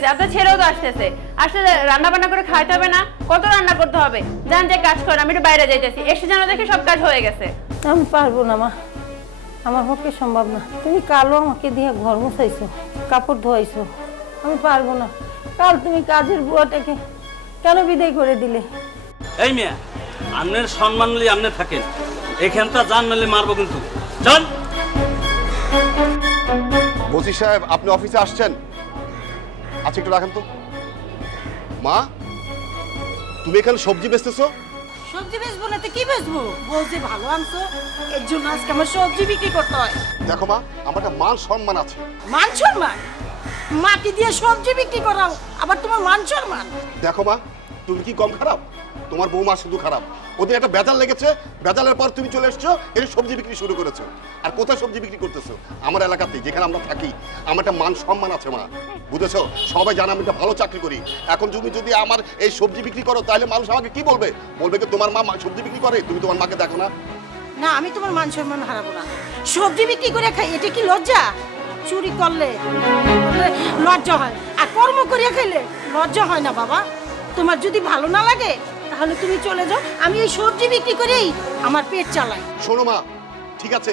আপনার ছেলেও তো আসতেছে, আসলে রান্না বান্না করে খাইতে হবে না? কত রান্না করতে হবে? জান যে কাজ করেন, আমি একটু বাইরে যাইতেছি, এসে যেন দেখি সব কাজ হয়ে গেছে। আমি পারবো না মা, আমার পক্ষে সম্ভব না। তুমি কালও আমাকে দিয়ে ঘর মুছাইছো, কাপড় ধোয়াইছো, আমি পারবো না। কাল তুমি কাজের বুয়াটাকে কেন বিদায় করে দিলে? এই মিয়া, আপনার সম্মান নিয়ে আপনি থাকেন, এখানটা জান মেলে মারবো কিন্তু। চল। বসি সাহেব, আপনি অফিসে আসছেন? আচ্ছা, একটু রাখেন তো। মা, তুমি এখানে সবজি বেচতেছো? সবজি বেচবো না তো কি বেচবো? বলছে ভালো আনছো, এর জন্য আজকে আমার সবজি বিক্রি করতে হয়। দেখো মা, আমার একটা মান সম্মান আছে। মান সম্মান? মাটি দিয়ে সবজি বিক্রি করাও, আবার তোমার মান সম্মান? দেখো মা, তুমি কি কম খারাপ? তোমার বৌমা শুধু খারাপ। ওদের একটা বেজাল লেগেছে, বেজালের পর তুমি চলে এসছো, এর সবজি বিক্রি শুরু করেছো। আর কোথায় সবজি বিক্রি করতেছো? আমার এলাকাতে, যেখানে আমরা থাকি। আমার একটা মান সম্মান আছে মা, বুঝেছো? সবাই জানে আমি একটা ভালো চাকরি করি। এখন তুমি যদি আমার এই সবজি বিক্রি করো, তাহলে মানুষ আমাকে কি বলবে? বলবে কি তোমার মা সবজি বিক্রি করে, তুমি তোমার মাকে দেখো না? না, আমি তোমার মান সম্মান হারাবো না। সবজি বিক্রি করে খাই, এটা কি লজ্জা? চুরি করলে লজ্জা হয়, আর কর্ম করিয়া খাইলে লজ্জা হয় না বাবা। তোমার যদি ভালো না লাগে তাহলে তুমি চলে যাও, আমি এই সবজি বিক্রি করেই আমার পেট চালাই। শোনো মা, ঠিক আছে,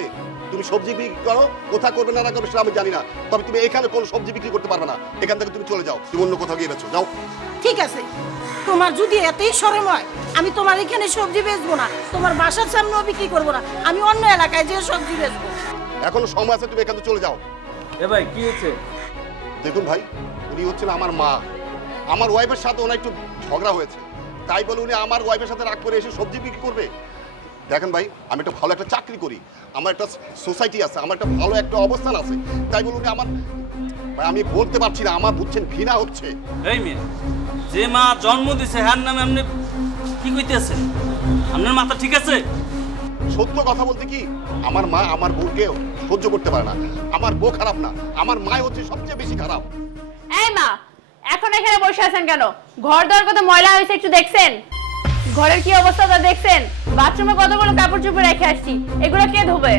তুমি সবজি বিক্রি করো, কোথা করবে না করবে সেটা আমি জানি না, তবে তুমি এখানে কোনো সবজি বিক্রি করতে পারবে না। এখান থেকে তুমি চলে যাও, তুমি অন্য কোথাও গিয়ে বেচো, যাও। ঠিক আছে, তোমার যদি এতই শরম হয়, আমি তোমার এখানে সবজি বেচবো না, তোমার বাসার সামনেও বিক্রি করবো না, আমি অন্য এলাকায় যেয়ে সবজি বেচবো। এখনো সময় আছে, তুমি এখান থেকে চলে যাও। এ ভাই, কি হয়েছে? দেখুন ভাই, উনি হচ্ছেন আমার মা। আমার ওয়াইফের সাথে ওনার একটু ঝগড়া হয়েছে, তাই বলে উনি আমার ওয়াইফের সাথে রাগ করে এসে সবজি বিক্রি করবে? দেখেন ভাই, আমি একটা ভালো একটা চাকরি করি, আমার একটা সোসাইটি আছে, আমার একটা ভালো একটা অবস্থান আছে, তাই বলে উনি আমার, ভাই আমি বলতে পারছি না, আমার বুঝছেন ঘৃণা হচ্ছে। এই মেয়ে, যে মা জন্ম দিছে হ্যার নামে আপনি কি কইতেছেন? আপনার মাথা ঠিক আছে? সত্য কথা বলতে কি, আমার মা আমার বউকে সহ্য করতে পারে না। আমার বউ খারাপ না, আমার মা হচ্ছে সবচেয়ে বেশি খারাপ। এই মা, এখন এখানে বসে আছেন কেন? ঘর দর কত ময়লা হয়েছে একটু দেখছেন? ঘরের কি অবস্থা তা দেখছেন? বাথরুমে কতগুলো কাপড় চোপড় রেখে আসছি, এগুলো কে ধোবে?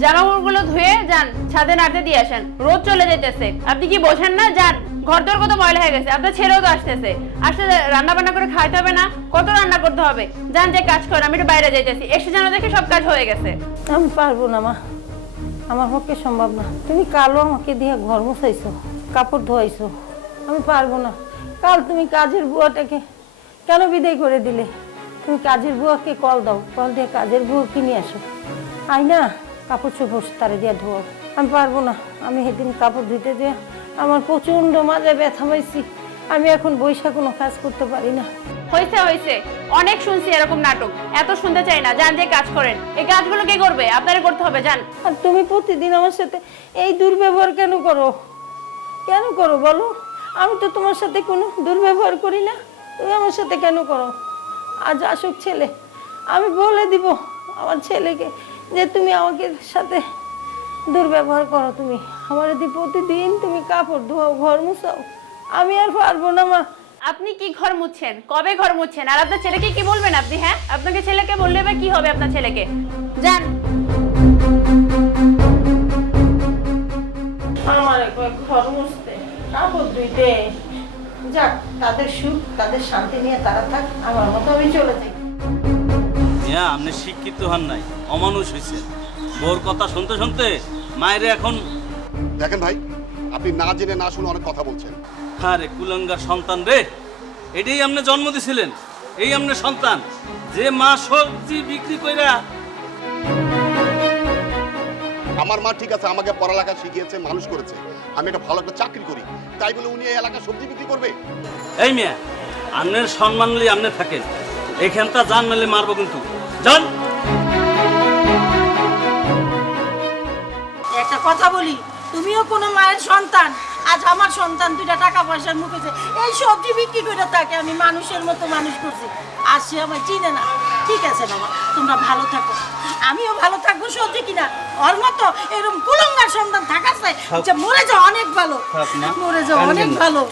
জামাগুলো ধুয়ে যান, ছাদে নাড়তে দিয়ে আসেন, রোদ চলে যেতেছে। আপনি কি বোঝেন না? যান, ঘর দর কত ময়লা হয়ে গেছে, আপনার ছেলেও তো আসতেছে, আসলে রান্না বান্না করে খাইতে হবে না? কত রান্না করতে হবে? যান যে কাজ করেন, আমি একটু বাইরে যাইতেছি, এসে যেন দেখি সব কাজ হয়ে গেছে। আমি পারবো না মা, আমার পক্ষে সম্ভব না। তুমি কালও আমাকে দিয়ে ঘর মুছাইছো, কাপড় ধোয়াইছো, আমি পারবো না। কাল তুমি কাজের বুয়াটাকে কেন বিদায় করে দিলে? তুমি কাজের বুয়াকে কল দাও, কল দিয়ে কাজের বুয়া কিনে আসো, আই না কাপড় চোপড় তারে দিয়ে ধোয়াও। আমি পারবো না, আমি সেদিন কাপড় ধুতে যে আমার প্রচণ্ড মাঝে ব্যথা পাইছি, আমি এখন বৈশা কোনো কাজ করতে পারি না। হয়েছে হয়েছে, অনেক শুনছি এরকম নাটক, এত শুনতে চাই না। যান যে কাজ করেন, এই কাজগুলো কে করবে? আপনারা করতে হবে, যান। আর তুমি প্রতিদিন আমার সাথে এই দুর্ব্যবহার কেন করো? কেন করো বলো? আমি তো তোমার সাথে কোনো দুর্ব্যবহার করি না, তুমি আমার সাথে কেন করো? আজ আসুক ছেলে, আমি বলে দিব আমার ছেলেকে যে তুমি আমাকে সাথে দুর্ব্যবহার করো। তুমি আমার যদি প্রতিদিন তুমি কাপড় ধোয়াও, ঘর মুছাও, আমি আর পারবো না মা। আপনি কি ঘর মুছছেন? কবে ঘর মুছছেন? আর আপনার ছেলেকে কি বলবেন আপনি? হ্যাঁ, আপনাকে ছেলেকে বললে বা কি হবে আপনার ছেলেকে? যান। আমার একবার ঘর মুছতে, কাপড় ধুইতে, যাক, তাদের সুখ তাদের শান্তি নিয়ে তারা থাক, আমার মতো আমি চলে যাই। মিয়া, আপনি শিক্ষিত হন নাই, অমানুষ হয়েছে। বউর কথা শুনতে শুনতে মায়ের এখন। দেখেন ভাই, আপনি না জেনে না শুনে অনেক কথা বলছেন। আরে কুলাঙ্গার সন্তান রে, এটাই আপনি জন্ম দিছিলেন, এই আপনার সন্তান। যে মা সবজি বিক্রি কইরা। আমার মা ঠিক আছে, আমাকে পড়ালেখা শিখিয়েছে, মানুষ করেছে, আমি একটা ভালো একটা চাকরি করি, তাই বলে উনি এই এলাকায় সবজি বিক্রি করবে? এই মিয়া, আপনার সম্মান নিয়ে আপনি থাকেন, এখানটা জান মেলে মারবো কিন্তু। যান। একটা কথা বলি, তুমিও কোনো মায়ের সন্তান। আজ আমার সন্তান দুইটা টাকা পয়সার মুখেছে, এই সবজি বিক্রি করে তাকে আমি মানুষের মতো মানুষ করছি, আর সে আমায় চিনে না। ঠিক আছে বাবা, তোমরা ভালো থাকো, আমিও ভালো থাকবো। সবজি কিনা ওর মতো এরকম কুলঙ্গার সন্তান থাকার চাই, যে মরে যাও অনেক ভালো, মরে যাও অনেক ভালো।